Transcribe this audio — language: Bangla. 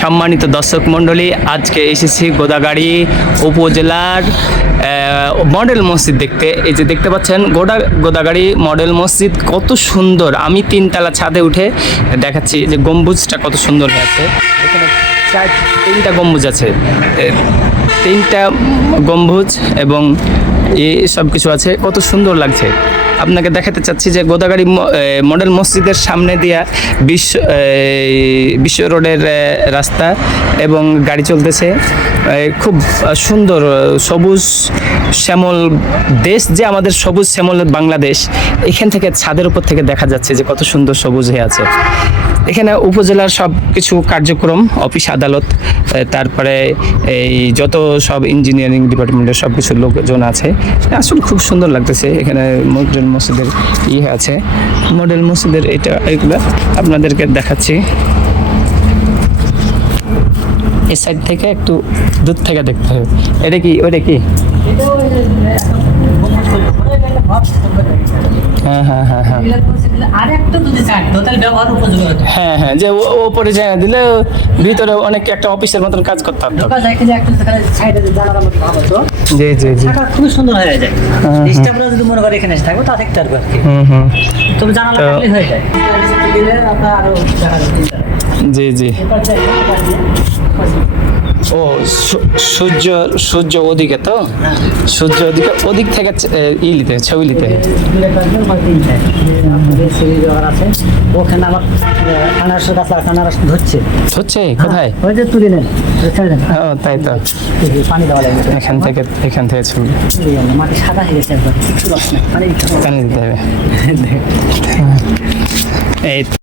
সম্মানিত দর্শক মণ্ডলী, আজকে এসেছি গোদাগাড়ি উপজেলার মডেল মসজিদ দেখতে। এই যে দেখতে পাচ্ছেন গোদাগাড়ি মডেল মসজিদ কত সুন্দর। আমি 3তলা ছাদে উঠে দেখাচ্ছি যে গম্বুজটা কত সুন্দর হয়েছে। এখানে 3টা গম্বুজ আছে, 3টা গম্বুজ এবং সব কিছু আছে, কত সুন্দর লাগছে। আপনাকে দেখাতে চাচ্ছি যে গোদাগাড়ি মডেল মসজিদের সামনে দিয়া বিশ্ব রোডের রাস্তা এবং গাড়ি চলতেছে। খুব সুন্দর সবুজ শ্যামল দেশ, যে আমাদের সবুজ শ্যামল বাংলাদেশ। এখান থেকে ছাদের উপর থেকে দেখা যাচ্ছে যে কত সুন্দর সবুজ হয়ে আছে। এখানে উপজেলার সব কিছু কার্যক্রম, অফিস আদালত, তারপরে এই যত সব ইঞ্জিনিয়ারিং ডিপার্টমেন্টের সব কিছু লোকজন আছে। আসলে খুব সুন্দর লাগতেছে। এখানে মডেল মসজিদের আছে, মডেল মসজিদের এইগুলো আপনাদেরকে দেখাচ্ছি। এই সাইড থেকে একটু দূর থেকে দেখতে হবে। এটা কি, ওইটা কি? হ্যাঁ হ্যাঁ হ্যাঁ হ্যাঁ হ্যাঁ হ্যাঁ, যে ওপরে যায় দিলে ভিতরে অনেক একটা অফিসের মতন কাজ করতে হবে। জি জি জি, খুব সুন্দর হয়ে যায়। স্টাফরা যদি মনে করে এখানে থাকবে তা দেখতে পারবে আর কি। তবে জানালা থাকলে হয়ে যায়। আপনার আরো দেখা যাবে। জি জি। ও সূর্য ওদিকে, তো সূর্য ওদিক থেকে নিতে ছবি নিতে। ওখানে আমার আনারসের গাছ, আনারস ধরছে কোথায়? ওই যে তুলে নেন। ও তাই তো, পানি দেওয়া লাগবে এখান থেকে ছবি। মাটি সাদা হয়ে গেছে একবার, পানি দিতে হবে। এই তো